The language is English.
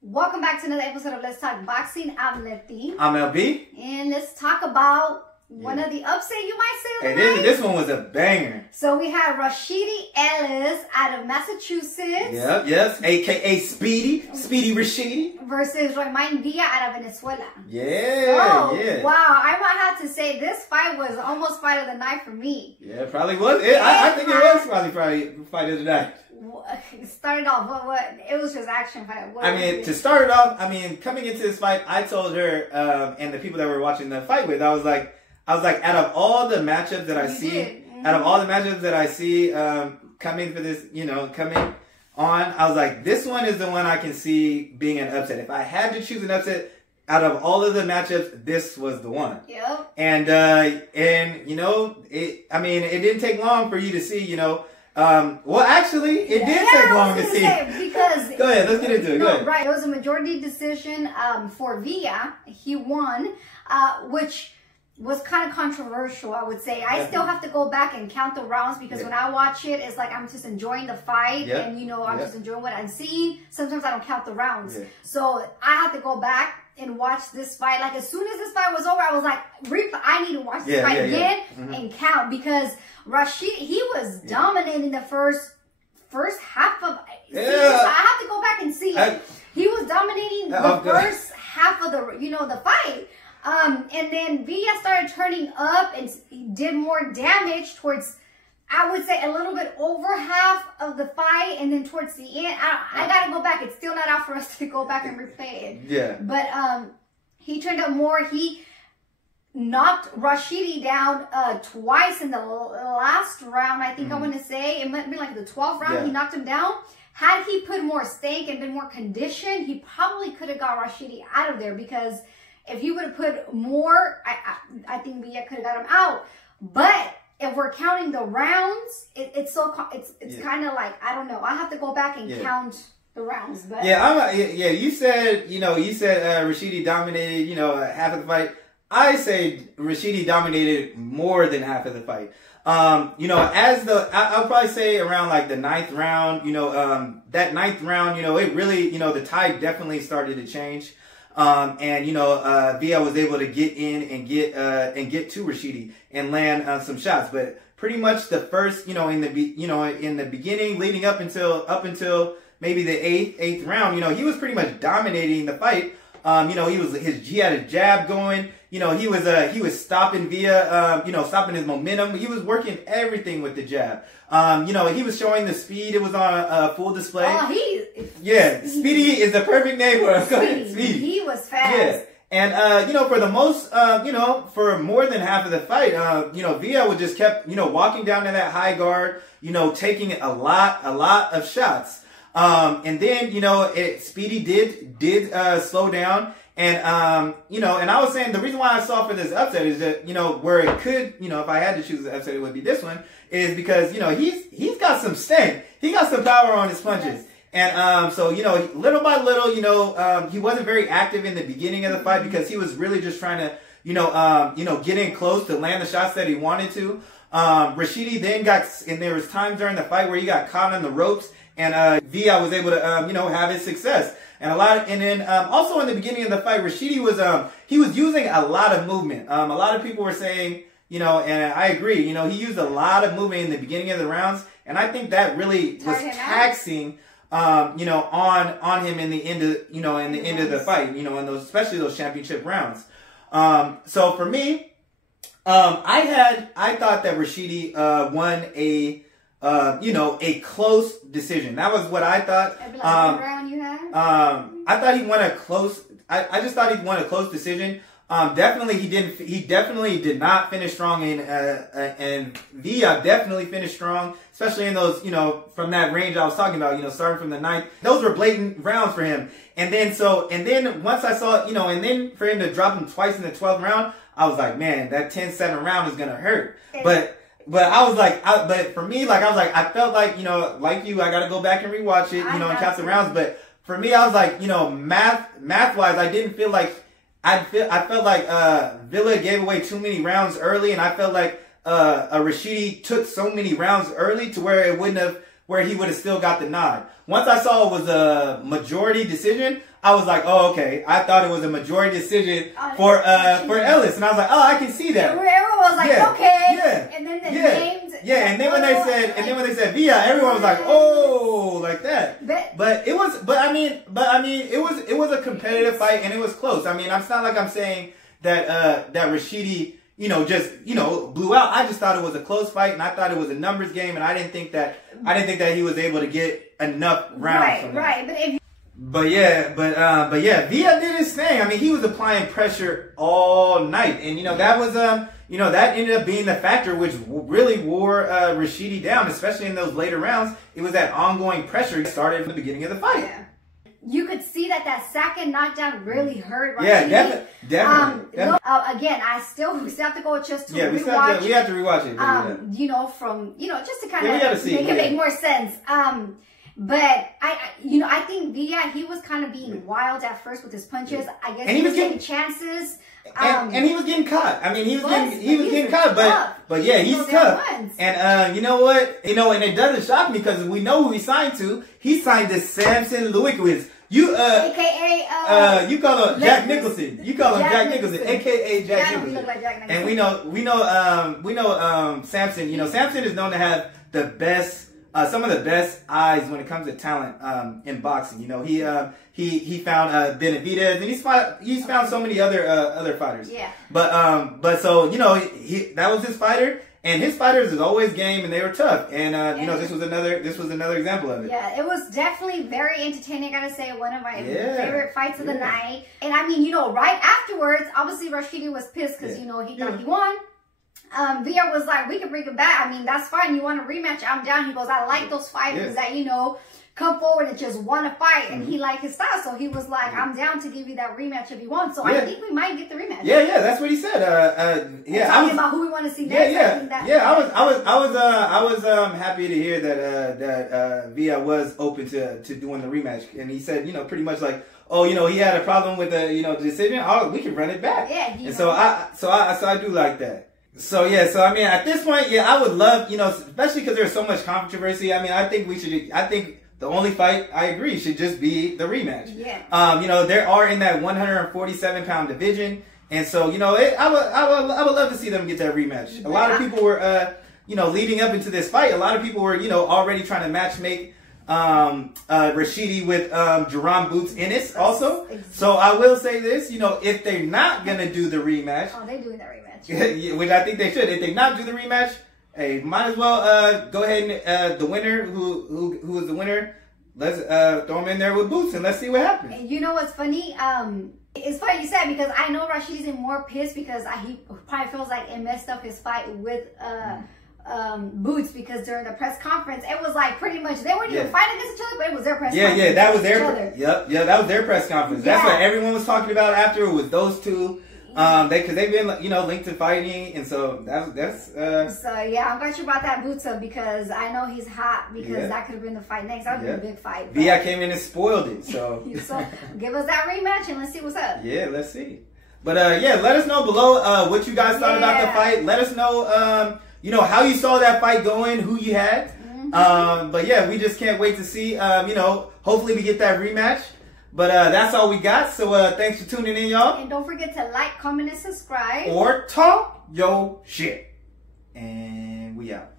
Welcome back to another episode of Let's Talk Boxing. I'm Leti. I'm LB. And let's talk about one of the upset, you might say. Hey, this one was a banger. So we had Rashidi Ellis out of Massachusetts. Yep, yes. AKA Speedy. Speedy Rashidi. Versus Roiman out of Venezuela. Yeah, yeah. Wow, I might have to say this fight was almost fight of the night for me. Yeah, it probably was. I think it was probably fight of the night. It started off, what? It was just action fight. To start it off, coming into this fight, I told her and the people that were watching the fight with, I was like, out of all the matchups that I see, coming for this, coming on, I was like, this one is the one I can see being an upset. If I had to choose an upset out of all of the matchups, this was the one. Yep. And it didn't take long for you to see, well, actually, it did take long to see. Because go ahead, let's get into it. Go ahead. Right, it was a majority decision for Villa. He won, which was kind of controversial, I would say. I still have to go back and count the rounds because when I watch it, it's like I'm just enjoying the fight and, I'm just enjoying what I'm seeing. Sometimes I don't count the rounds. Yeah. So I have to go back and watch this fight. Like, as soon as this fight was over, I was like, I need to watch this fight again and count because Rashidi, he was dominating the first half of so I have to go back and see. He was dominating the first half of the fight. And then Villa started turning up and did more damage towards, I would say, a little bit over half of the fight. And then towards the end, I got to go back. It's still not out for us to go back and replay it. Yeah. But he turned up more. He knocked Rashidi down twice in the last round, I think I want to say. It might have been like the 12th round. He knocked him down. Had he put more stake and been more conditioned, he probably could have got Rashidi out of there because if he would have put more, I think Villa could have got him out. But if we're counting the rounds, it's kind of like, I don't know. I have to go back and count the rounds. But you said Rashidi dominated, half of the fight. I say Rashidi dominated more than half of the fight. I'll probably say around like the 9th round, that 9th round, it really, the tide definitely started to change. Villa was able to get in and get to Rashidi and land some shots, but pretty much the first, in the beginning, leading up until maybe the eighth round, he was pretty much dominating the fight. He had a jab going. He was stopping Villa, stopping his momentum. He was working everything with the jab. He was showing the speed. It was on full display. Speedy is the perfect name for us. Speedy. He was fast. Yeah. And, for the most, for more than half of the fight, Villa would just kept, walking down to that high guard, taking a lot of shots. And then, Speedy did slow down. And, and I was saying the reason why I saw for this upset is that, where it could, if I had to choose an upset, it would be this one, is because, he's got some stank. He got some power on his punches. And, so, little by little, he wasn't very active in the beginning of the fight because he was really just trying to, get in close to land the shots that he wanted to. Rashidi then and there was times during the fight where he got caught on the ropes and, Villa was able to, have his success. And also in the beginning of the fight, Rashidi was, he was using a lot of movement. A lot of people were saying, and I agree, he used a lot of movement in the beginning of the rounds. And I think that really was taxing, on him in the end of, end of the fight, especially those championship rounds. So for me, I thought that Rashidi, won a close decision. That was what I thought. Round you had? I thought he won a close. I just thought he won a close decision. Definitely he didn't. He definitely did not finish strong, and Villa definitely finished strong, especially in those, from that range I was talking about, starting from the 9th. Those were blatant rounds for him. And then once I saw, and then for him to drop him twice in the 12th round, I was like, man, that 10-7 round is gonna hurt. But I was like, but for me, like, I was like, I felt like, like you, I got to go back and rewatch it, and count the rounds. But for me, I was like, math wise, I didn't feel like, I felt like, Villa gave away too many rounds early. And I felt like, Rashidi took so many rounds early to where it wouldn't have where he would have still got the nod. Once I saw it was a majority decision, I was like, oh, okay. I thought it was a majority decision for Ellis, and I was like, oh, I can see that. Everyone was like, okay. And then the names. Yeah, and then when they said Villa, everyone was like, oh, like that. But it was it was a competitive fight, and it was close. I mean, it's not like I'm saying that Rashidi, just blew out. I just thought it was a close fight, and I thought it was a numbers game, and I didn't think that he was able to get enough rounds from that. Right. But yeah, Villa did his thing. I mean, he was applying pressure all night, and that was that ended up being the factor which really wore Rashidi down, especially in those later rounds. It was that ongoing pressure that started from the beginning of the fight. Yeah. You could see that second knockdown really hurt Rashidi. Yeah, definitely. Again, I still have to go just to rewatch. We have to rewatch it. Just to kind of make it make more sense. But I think Villa, he was kind of being wild at first with his punches. I guess he was getting chances. And he was getting caught. I mean, he was getting caught, but yeah, he's tough. And you know what? And it doesn't shock me because we know who he signed to. He signed to Samson Lewickowicz. AKA you call him Jack Nicholson. You call him Jack Nicholson, AKA Jack Nicholson. Look like Jack Nicholson. And we know Samson. Samson is known to have the best. Some of the best eyes when it comes to talent in boxing. He found Benavidez, and he's found so many other fighters. Yeah. But so that was his fighter, and his fighters is always game, and they were tough. And this was another example of it. Yeah, it was definitely very entertaining. I gotta say, one of my favorite fights of the night. And I mean, right afterwards, obviously Rashidi was pissed because he thought he won. Villa was like, we can bring it back. I mean, that's fine. You want a rematch? I'm down. He goes, I like those fighters that, come forward and just want to fight. And he liked his style. So he was like, I'm down to give you that rematch if you want. So I think we might get the rematch. Yeah, that's what he said. Talking about who we want to see next. I was happy to hear that Villa was open to doing the rematch. And he said, pretty much like, he had a problem with the, decision. Oh, we can run it back. Yeah. And so I do like that. So I mean, at this point, I would love, especially because there's so much controversy. I mean, I think the only fight, I agree, should just be the rematch. Yeah. They are in that 147-pound division, and so I would love to see them get that rematch. A lot of people were, leading up into this fight, a lot of people were, already trying to match make Rashidi with Jerome Boots Ennis also. Exactly. So I will say this, if they're not gonna do the rematch, they're doing that rematch. Which I think they should. If they not do the rematch, hey, might as well go ahead and the winner, who is the winner, let's throw him in there with Boots and let's see what happens. And you know what's funny? It's funny you said, because I know Rashidi's more pissed because he probably feels like it messed up his fight with Boots, because during the press conference it was like pretty much they weren't even fighting against each other, but it was their press conference. Yeah, that was their that was their press conference. That's what everyone was talking about after, it was those two. Because they've been linked to fighting, and so that's. So I'm glad you brought that Boots up, because I know he's hot, because that could have been the fight next. That would have been a big fight. Villa came in and spoiled it. So give us that rematch and let's see what's up. Yeah, let's see. But let us know below what you guys thought about the fight. Let us know how you saw that fight going, who you had. But we just can't wait to see. Hopefully we get that rematch. But that's all we got. So thanks for tuning in, y'all. And don't forget to like, comment, and subscribe. Or talk your shit. And we out.